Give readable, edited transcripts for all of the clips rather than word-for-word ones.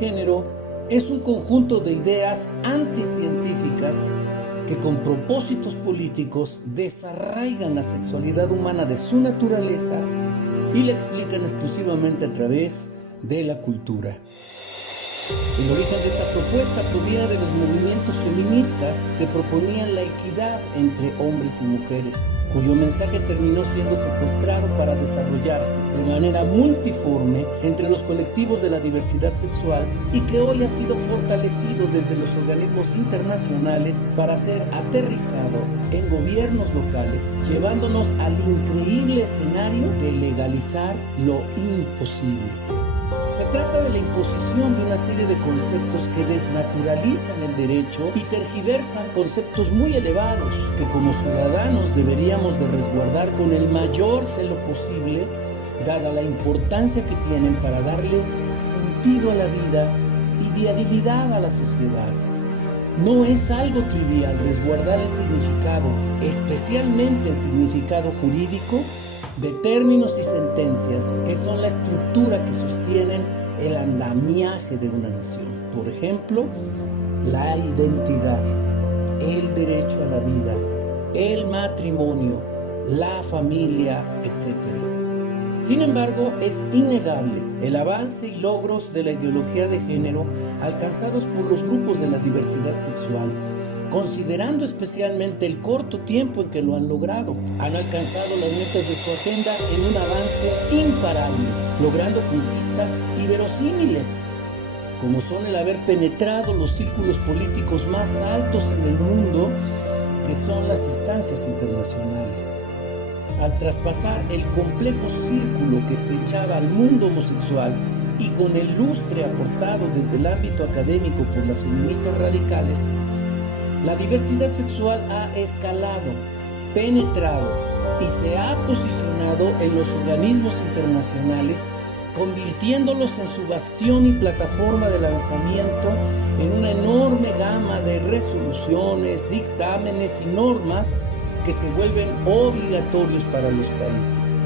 género es un conjunto de ideas anticientíficas que con propósitos políticos desarraigan la sexualidad humana de su naturaleza y la explican exclusivamente a través de la cultura. El origen de esta propuesta proviene de los movimientos feministas que proponían la equidad entre hombres y mujeres, cuyo mensaje terminó siendo secuestrado para desarrollarse de manera multiforme entre los colectivos de la diversidad sexual y que hoy ha sido fortalecido desde los organismos internacionales para ser aterrizado en gobiernos locales, llevándonos al increíble escenario de legalizar lo imposible. Se trata de la imposición de una serie de conceptos que desnaturalizan el derecho y tergiversan conceptos muy elevados que como ciudadanos deberíamos de resguardar con el mayor celo posible, dada la importancia que tienen para darle sentido a la vida y viabilidad a la sociedad. No es algo trivial resguardar el significado, especialmente el significado jurídico, de términos y sentencias que son la estructura que sostienen el andamiaje de una nación. Por ejemplo, la identidad, el derecho a la vida, el matrimonio, la familia, etc. Sin embargo, es innegable el avance y logros de la ideología de género alcanzados por los grupos de la diversidad sexual, considerando especialmente el corto tiempo en que lo han logrado. Han alcanzado las metas de su agenda en un avance imparable, logrando conquistas inverosímiles, como son el haber penetrado los círculos políticos más altos en el mundo, que son las instancias internacionales. Al traspasar el complejo círculo que estrechaba al mundo homosexual y con el lustre aportado desde el ámbito académico por las feministas radicales, la diversidad sexual ha escalado, penetrado y se ha posicionado en los organismos internacionales, convirtiéndolos en su bastión y plataforma de lanzamiento en una enorme gama de resoluciones, dictámenes y normas que se vuelven obligatorios para los países.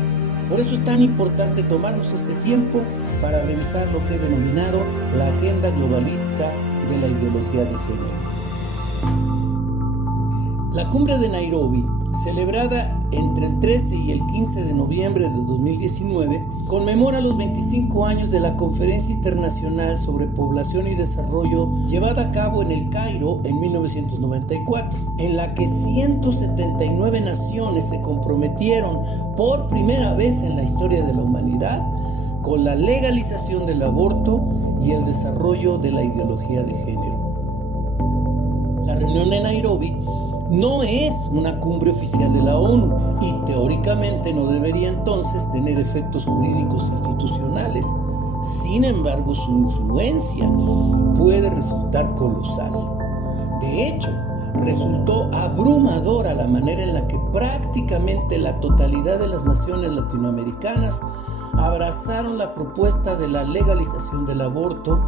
Por eso es tan importante tomarnos este tiempo para revisar lo que he denominado la agenda globalista de la ideología de género. La cumbre de Nairobi, celebrada entre el 13 y el 15 de noviembre de 2019, conmemora los 25 años de la Conferencia Internacional sobre Población y Desarrollo llevada a cabo en El Cairo en 1994, en la que 179 naciones se comprometieron por primera vez en la historia de la humanidad con la legalización del aborto y el desarrollo de la ideología de género. La reunión de Nairobi no es una cumbre oficial de la ONU y teóricamente no debería entonces tener efectos jurídicos institucionales. Sin embargo, su influencia puede resultar colosal. De hecho, resultó abrumadora la manera en la que prácticamente la totalidad de las naciones latinoamericanas abrazaron la propuesta de la legalización del aborto,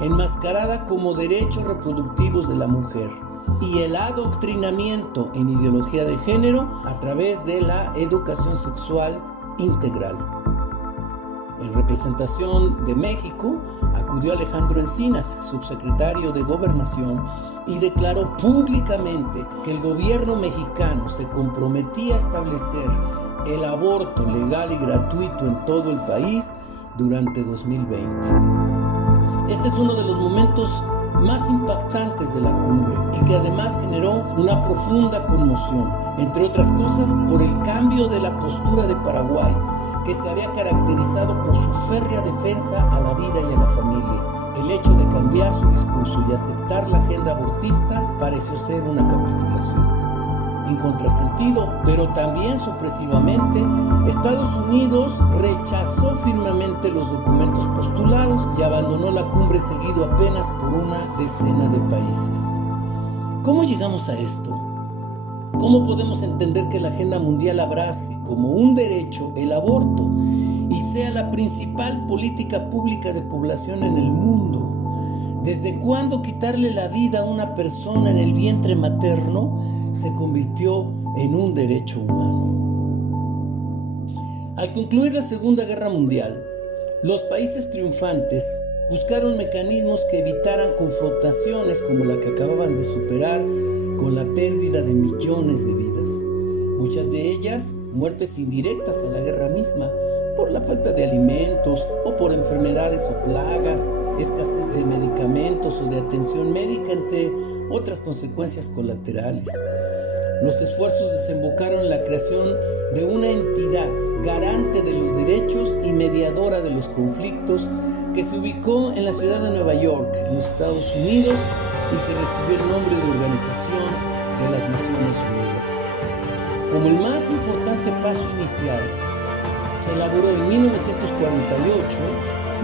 enmascarada como derechos reproductivos de la mujer, y el adoctrinamiento en ideología de género a través de la educación sexual integral. En representación de México, acudió Alejandro Encinas, subsecretario de Gobernación, y declaró públicamente que el gobierno mexicano se comprometía a establecer el aborto legal y gratuito en todo el país durante 2020. Este es uno de los momentos más impactantes de la cumbre y que además generó una profunda conmoción, entre otras cosas por el cambio de la postura de Paraguay, que se había caracterizado por su férrea defensa a la vida y a la familia. El hecho de cambiar su discurso y aceptar la agenda abortista pareció ser una capitulación. En contrasentido, pero también sorpresivamente, Estados Unidos rechazó firmemente los documentos postulados y abandonó la cumbre seguido apenas por una decena de países. ¿Cómo llegamos a esto? ¿Cómo podemos entender que la agenda mundial abrace como un derecho el aborto y sea la principal política pública de población en el mundo? ¿Desde cuándo quitarle la vida a una persona en el vientre materno se convirtió en un derecho humano? Al concluir la Segunda Guerra Mundial, los países triunfantes buscaron mecanismos que evitaran confrontaciones como la que acababan de superar con la pérdida de millones de vidas. Muchas de ellas muertes indirectas a la guerra misma, por la falta de alimentos o por enfermedades o plagas, escasez de medicamentos o de atención médica, entre otras consecuencias colaterales. Los esfuerzos desembocaron en la creación de una entidad garante de los derechos y mediadora de los conflictos que se ubicó en la ciudad de Nueva York, en los Estados Unidos, y que recibió el nombre de Organización de las Naciones Unidas. Como el más importante paso inicial, se elaboró en 1948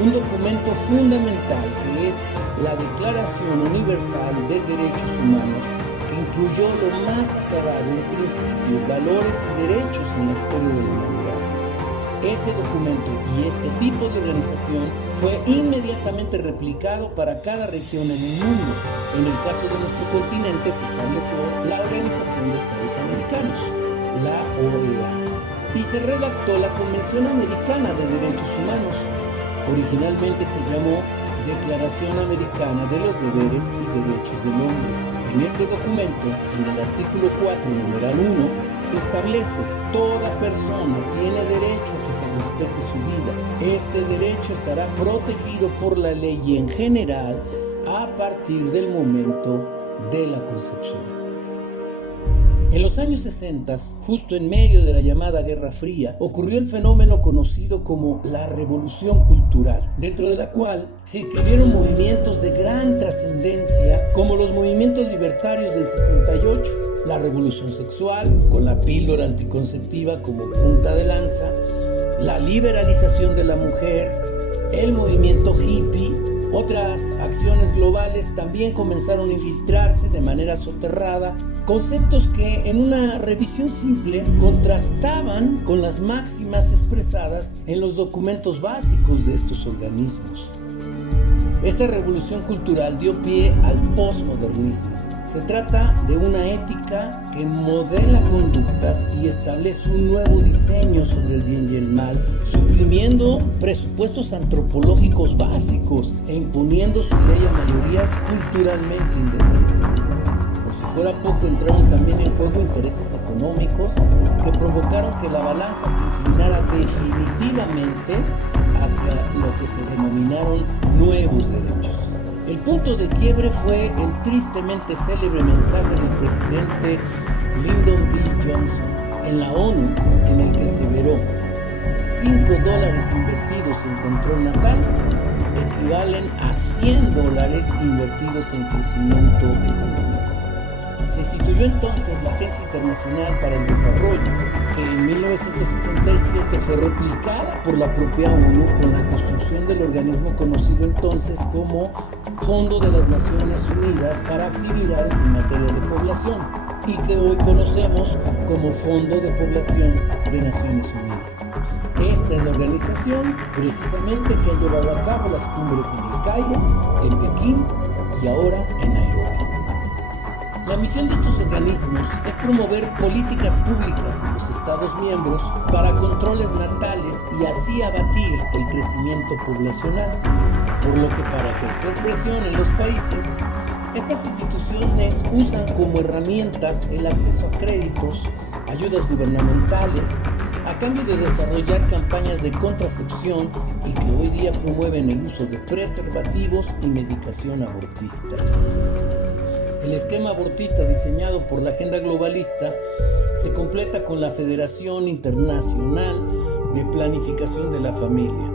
un documento fundamental que es la Declaración Universal de Derechos Humanos, que incluyó lo más acabado en principios, valores y derechos en la historia de la humanidad. Este documento y este tipo de organización fue inmediatamente replicado para cada región en el mundo. En el caso de nuestro continente se estableció la Organización de Estados Americanos, la OEA, y se redactó la Convención Americana de Derechos Humanos. Originalmente se llamó Declaración Americana de los Deberes y Derechos del Hombre. En este documento, en el artículo 4, numeral 1, se establece: toda persona tiene derecho a que se respete su vida. Este derecho estará protegido por la ley y en general a partir del momento de la concepción. En los años 60, justo en medio de la llamada Guerra Fría, ocurrió el fenómeno conocido como la Revolución Cultural, dentro de la cual se inscribieron movimientos de gran trascendencia como los movimientos libertarios del 68, la revolución sexual, con la píldora anticonceptiva como punta de lanza, la liberalización de la mujer, el movimiento hippie. Otras acciones globales también comenzaron a infiltrarse de manera soterrada, conceptos que en una revisión simple contrastaban con las máximas expresadas en los documentos básicos de estos organismos. Esta revolución cultural dio pie al posmodernismo. Se trata de una ética que modela conductas y establece un nuevo diseño sobre el bien y el mal, suprimiendo presupuestos antropológicos básicos e imponiendo su ley a mayorías culturalmente indefensas. Por si fuera poco, entraron también en juego intereses económicos que provocaron que la balanza se inclinara definitivamente hacia lo que se denominaron nuevos derechos. El punto de quiebre fue el tristemente célebre mensaje del presidente Lyndon B. Johnson en la ONU, en el que aseveró: $5 invertidos en control natal equivalen a $100 invertidos en crecimiento económico. Se instituyó entonces la Agencia Internacional para el Desarrollo, que en 1967 fue replicada por la propia ONU con la construcción del organismo conocido entonces como Fondo de las Naciones Unidas para Actividades en Materia de Población, y que hoy conocemos como Fondo de Población de Naciones Unidas. Esta es la organización precisamente que ha llevado a cabo las cumbres en el Cairo, en Pekín y ahora en Nairobi. La misión de estos organismos es promover políticas públicas en los Estados miembros para controles natales y así abatir el crecimiento poblacional, por lo que para ejercer presión en los países, estas instituciones usan como herramientas el acceso a créditos, ayudas gubernamentales, a cambio de desarrollar campañas de contracepción y que hoy día promueven el uso de preservativos y medicación abortista. El esquema abortista diseñado por la agenda globalista se completa con la Federación Internacional de Planificación de la Familia.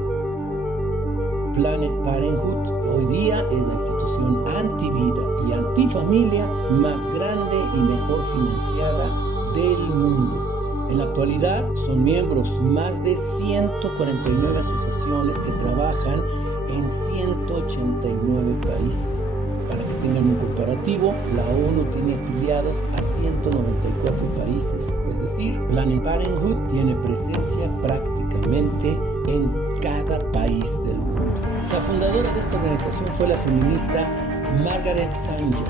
Planned Parenthood hoy día es la institución antivida y antifamilia más grande y mejor financiada del mundo. En la actualidad son miembros más de 149 asociaciones que trabajan en 189 países. Para que tengan un comparativo, la ONU tiene afiliados a 194 países, es decir, Planned Parenthood tiene presencia prácticamente en cada país del mundo. La fundadora de esta organización fue la feminista Margaret Sanger.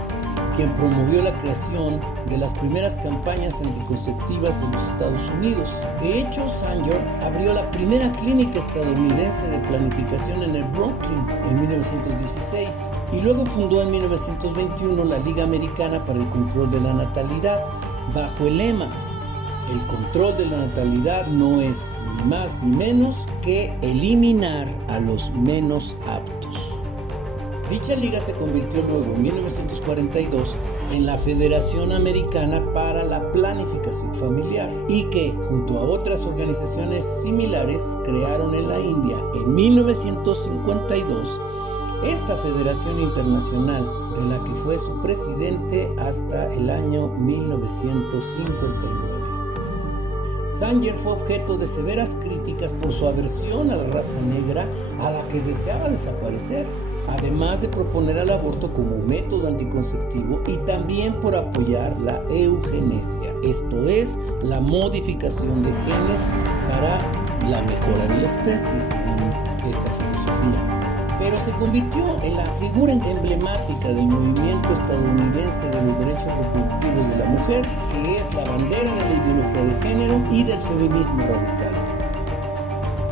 quien promovió la creación de las primeras campañas anticonceptivas de los Estados Unidos. De hecho, Sanger abrió la primera clínica estadounidense de planificación en el Brooklyn en 1916 y luego fundó en 1921 la Liga Americana para el Control de la Natalidad, bajo el lema: el control de la natalidad no es ni más ni menos que eliminar a los menos aptos. Dicha liga se convirtió luego en 1942 en la Federación Americana para la Planificación Familiar y que, junto a otras organizaciones similares, crearon en la India en 1952 esta Federación Internacional, de la que fue su presidente hasta el año 1959. Sanger fue objeto de severas críticas por su aversión a la raza negra, a la que deseaba desaparecer, además de proponer al aborto como método anticonceptivo y también por apoyar la eugenesia, esto es, la modificación de genes para la mejora de la especie, según esta filosofía. Pero se convirtió en la figura emblemática del movimiento estadounidense de los derechos reproductivos de la mujer, que es la bandera de la ideología de género y del feminismo radical.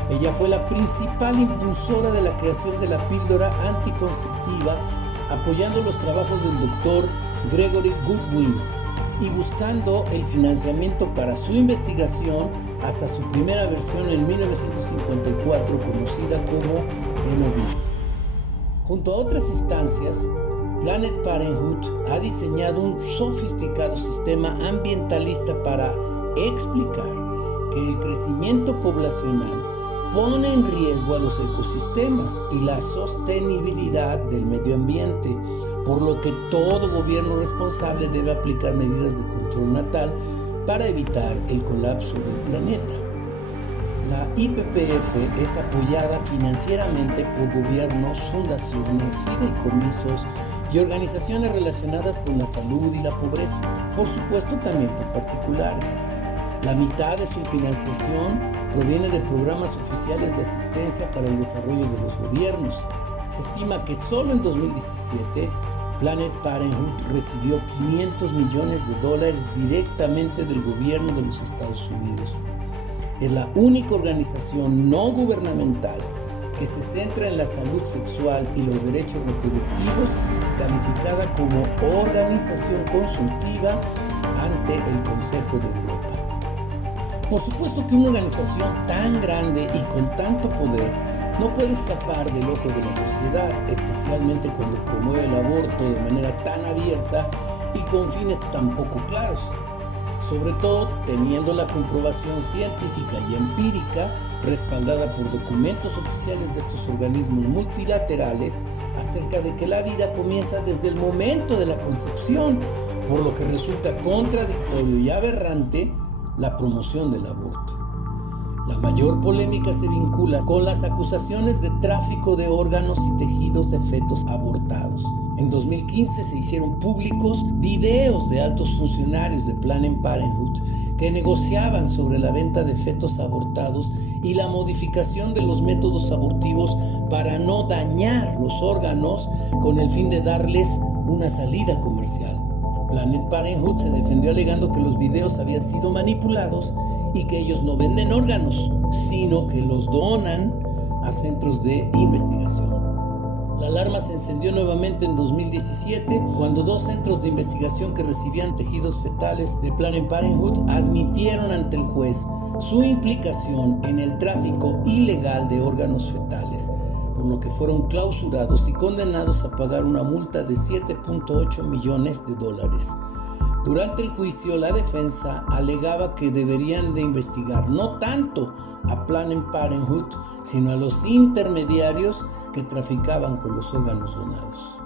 Ella fue la principal impulsora de la creación de la píldora anticonceptiva, apoyando los trabajos del doctor Gregory Goodwin y buscando el financiamiento para su investigación hasta su primera versión en 1954, conocida como Enovit. Junto a otras instancias, Planned Parenthood ha diseñado un sofisticado sistema ambientalista para explicar que el crecimiento poblacional pone en riesgo a los ecosistemas y la sostenibilidad del medio ambiente, por lo que todo gobierno responsable debe aplicar medidas de control natal para evitar el colapso del planeta. La IPPF es apoyada financieramente por gobiernos, fundaciones, fideicomisos y organizaciones relacionadas con la salud y la pobreza, por supuesto también por particulares. La mitad de su financiación proviene de programas oficiales de asistencia para el desarrollo de los gobiernos. Se estima que solo en 2017 Planned Parenthood recibió $500 millones directamente del gobierno de los Estados Unidos. Es la única organización no gubernamental que se centra en la salud sexual y los derechos reproductivos, calificada como organización consultiva ante el Consejo de Europa. Por supuesto que una organización tan grande y con tanto poder no puede escapar del ojo de la sociedad, especialmente cuando promueve el aborto de manera tan abierta y con fines tan poco claros. Sobre todo teniendo la comprobación científica y empírica respaldada por documentos oficiales de estos organismos multilaterales acerca de que la vida comienza desde el momento de la concepción, por lo que resulta contradictorio y aberrante la promoción del aborto. La mayor polémica se vincula con las acusaciones de tráfico de órganos y tejidos de fetos abortados. En 2015 se hicieron públicos videos de altos funcionarios de Planned Parenthood que negociaban sobre la venta de fetos abortados y la modificación de los métodos abortivos para no dañar los órganos con el fin de darles una salida comercial. Planned Parenthood se defendió alegando que los videos habían sido manipulados y que ellos no venden órganos, sino que los donan a centros de investigación. La alarma se encendió nuevamente en 2017 cuando dos centros de investigación que recibían tejidos fetales de Planned Parenthood admitieron ante el juez su implicación en el tráfico ilegal de órganos fetales, por lo que fueron clausurados y condenados a pagar una multa de $7.8 millones. Durante el juicio, la defensa alegaba que deberían de investigar no tanto a Planned Parenthood, sino a los intermediarios que traficaban con los órganos donados.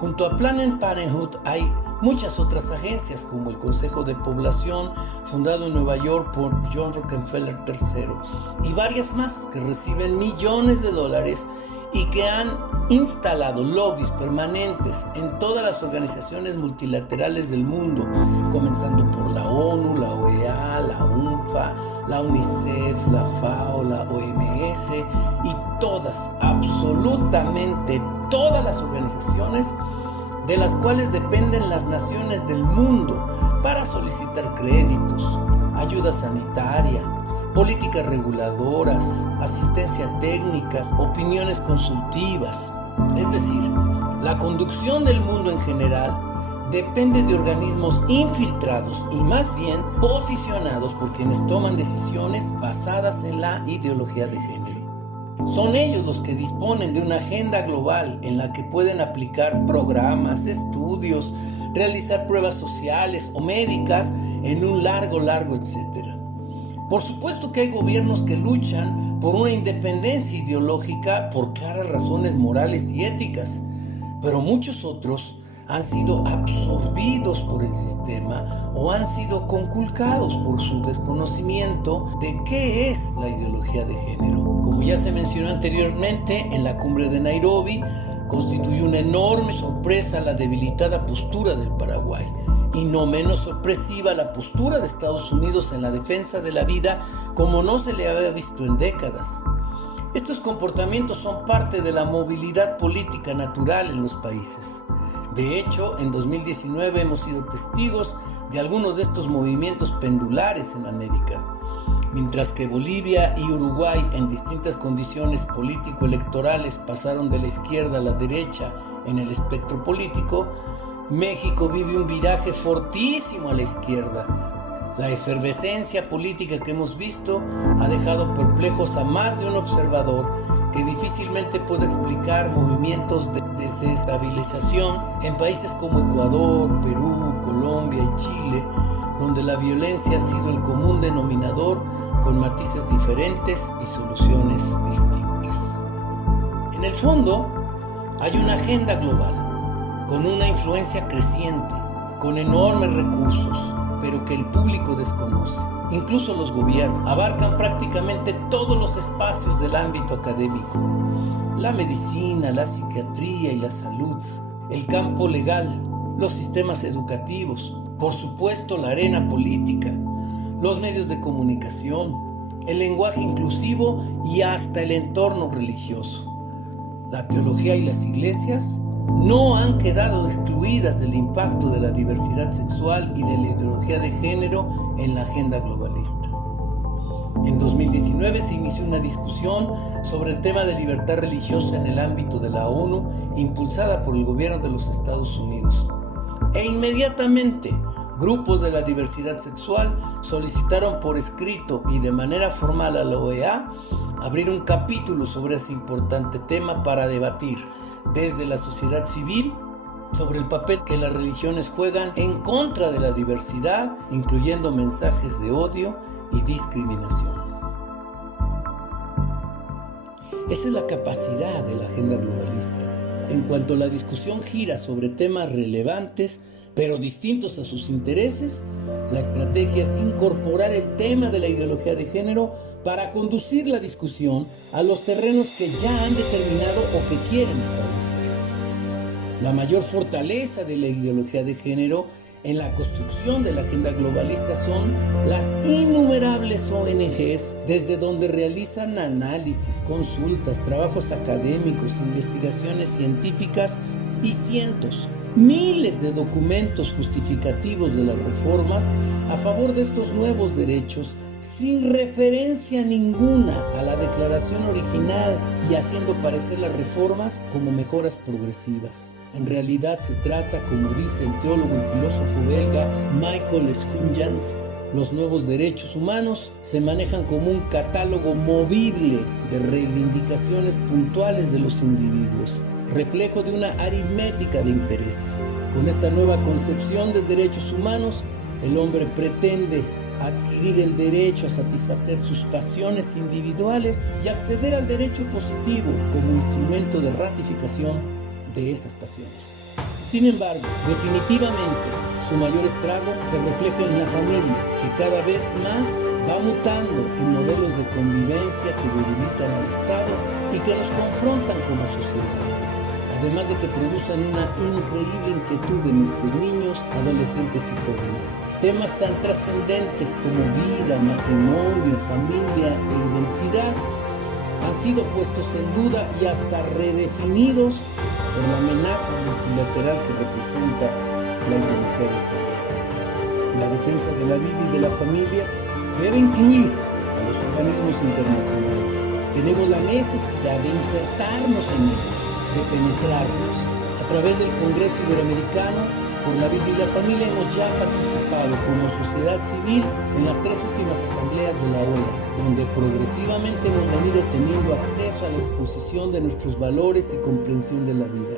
Junto a Planned Parenthood hay muchas otras agencias, como el Consejo de Población, fundado en Nueva York por John Rockefeller III, y varias más que reciben millones de dólares y que han instalado lobbies permanentes en todas las organizaciones multilaterales del mundo, comenzando por la ONU, la OEA, la UNFPA, la UNICEF, la FAO, la OMS y todas, absolutamente todas las organizaciones de las cuales dependen las naciones del mundo para solicitar créditos, ayuda sanitaria, políticas reguladoras, asistencia técnica, opiniones consultivas. Es decir, la conducción del mundo en general depende de organismos infiltrados y más bien posicionados por quienes toman decisiones basadas en la ideología de género. Son ellos los que disponen de una agenda global en la que pueden aplicar programas, estudios, realizar pruebas sociales o médicas en un largo etcétera. Por supuesto que hay gobiernos que luchan por una independencia ideológica por claras razones morales y éticas, pero muchos otros han sido absorbidos por el sistema o han sido conculcados por su desconocimiento de qué es la ideología de género. Como ya se mencionó anteriormente, en la cumbre de Nairobi constituyó una enorme sorpresa la debilitada postura del Paraguay y no menos sorpresiva la postura de Estados Unidos en la defensa de la vida como no se le había visto en décadas. Estos comportamientos son parte de la movilidad política natural en los países. De hecho, en 2019 hemos sido testigos de algunos de estos movimientos pendulares en América. Mientras que Bolivia y Uruguay en distintas condiciones político-electorales pasaron de la izquierda a la derecha en el espectro político, México vive un viraje fortísimo a la izquierda. La efervescencia política que hemos visto ha dejado perplejos a más de un observador que difícilmente puede explicar movimientos de desestabilización en países como Ecuador, Perú, Colombia y Chile, donde la violencia ha sido el común denominador con matices diferentes y soluciones distintas. En el fondo, hay una agenda global, con una influencia creciente, con enormes recursos, pero que el público desconoce. Incluso los gobiernos abarcan prácticamente todos los espacios del ámbito académico: la medicina, la psiquiatría y la salud, el campo legal, los sistemas educativos, por supuesto la arena política, los medios de comunicación, el lenguaje inclusivo y hasta el entorno religioso. La teología y las iglesias no han quedado excluidas del impacto de la diversidad sexual y de la ideología de género en la agenda globalista. En 2019 se inició una discusión sobre el tema de libertad religiosa en el ámbito de la ONU, impulsada por el gobierno de los Estados Unidos. E inmediatamente, grupos de la diversidad sexual solicitaron por escrito y de manera formal a la OEA abrir un capítulo sobre ese importante tema para debatir desde la sociedad civil sobre el papel que las religiones juegan en contra de la diversidad, incluyendo mensajes de odio y discriminación. Esa es la capacidad de la agenda globalista. En cuanto la discusión gira sobre temas relevantes, pero distintos a sus intereses, la estrategia es incorporar el tema de la ideología de género para conducir la discusión a los terrenos que ya han determinado o que quieren establecer. La mayor fortaleza de la ideología de género en la construcción de la agenda globalista son las innumerables ONGs desde donde realizan análisis, consultas, trabajos académicos, investigaciones científicas y cientos, miles de documentos justificativos de las reformas a favor de estos nuevos derechos sin referencia ninguna a la declaración original y haciendo parecer las reformas como mejoras progresivas. En realidad se trata, como dice el teólogo y filósofo belga Michael Schunjans, los nuevos derechos humanos se manejan como un catálogo movible de reivindicaciones puntuales de los individuos, reflejo de una aritmética de intereses. Con esta nueva concepción de derechos humanos, el hombre pretende adquirir el derecho a satisfacer sus pasiones individuales y acceder al derecho positivo como instrumento de ratificación de esas pasiones. Sin embargo, definitivamente, su mayor estrago se refleja en la familia, que cada vez más va mutando en modelos de convivencia que debilitan al Estado y que nos confrontan como sociedad, además de que producen una increíble inquietud de nuestros niños, adolescentes y jóvenes. Temas tan trascendentes como vida, matrimonio, familia e identidad han sido puestos en duda y hasta redefinidos por la amenaza multilateral que representa la ideología de género. La defensa de la vida y de la familia debe incluir a los organismos internacionales. Tenemos la necesidad de insertarnos en ellos, de penetrarlos. A través del Congreso Iberoamericano por la Vida y la Familia hemos ya participado como sociedad civil en las 3 últimas asambleas de la OEA, donde progresivamente hemos venido teniendo acceso a la exposición de nuestros valores y comprensión de la vida.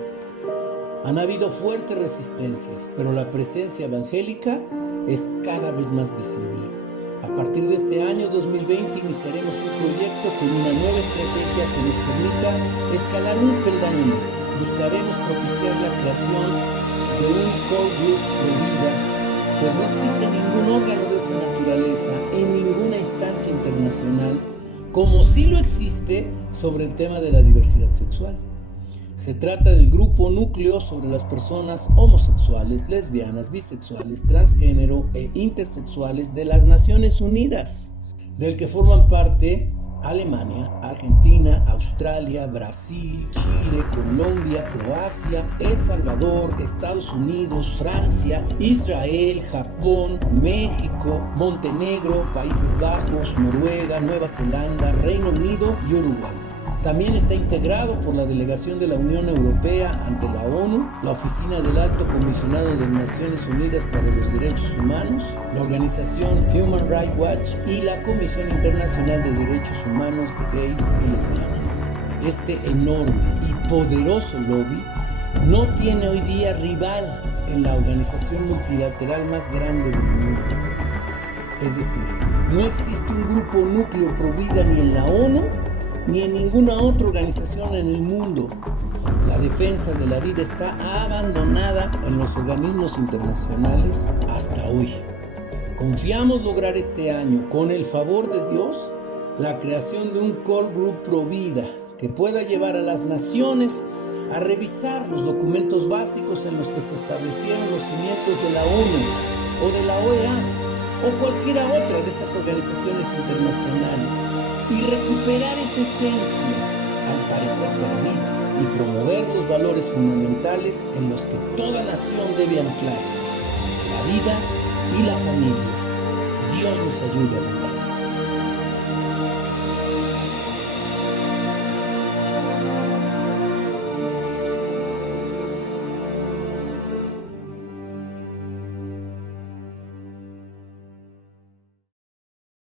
Han habido fuertes resistencias, pero la presencia evangélica es cada vez más visible. A partir de este año 2020 iniciaremos un proyecto con una nueva estrategia que nos permita escalar un peldaño más. Buscaremos propiciar la creación de un core group pro vida, pues no existe ningún órgano de esa naturaleza en ninguna instancia internacional, como sí lo existe sobre el tema de la diversidad sexual. Se trata del grupo núcleo sobre las personas homosexuales, lesbianas, bisexuales, transgénero e intersexuales de las Naciones Unidas, del que forman parte Alemania, Argentina, Australia, Brasil, Chile, Colombia, Croacia, El Salvador, Estados Unidos, Francia, Israel, Japón, México, Montenegro, Países Bajos, Noruega, Nueva Zelanda, Reino Unido y Uruguay. También está integrado por la delegación de la Unión Europea ante la ONU, la Oficina del Alto Comisionado de Naciones Unidas para los Derechos Humanos, la organización Human Rights Watch y la Comisión Internacional de Derechos Humanos de Gays y Lesbianas. Este enorme y poderoso lobby no tiene hoy día rival en la organización multilateral más grande del mundo. Es decir, no existe un grupo núcleo pro vida ni en la ONU ni en ninguna otra organización en el mundo. La defensa de la vida está abandonada en los organismos internacionales hasta hoy. Confiamos lograr este año, con el favor de Dios, la creación de un core group pro vida que pueda llevar a las naciones a revisar los documentos básicos en los que se establecieron los cimientos de la ONU o de la OEA o cualquiera otra de estas organizaciones internacionales y recuperar esa esencia, al parecer perdida, y promover los valores fundamentales en los que toda nación debe anclarse: la vida y la familia. Dios nos ayude a lograr.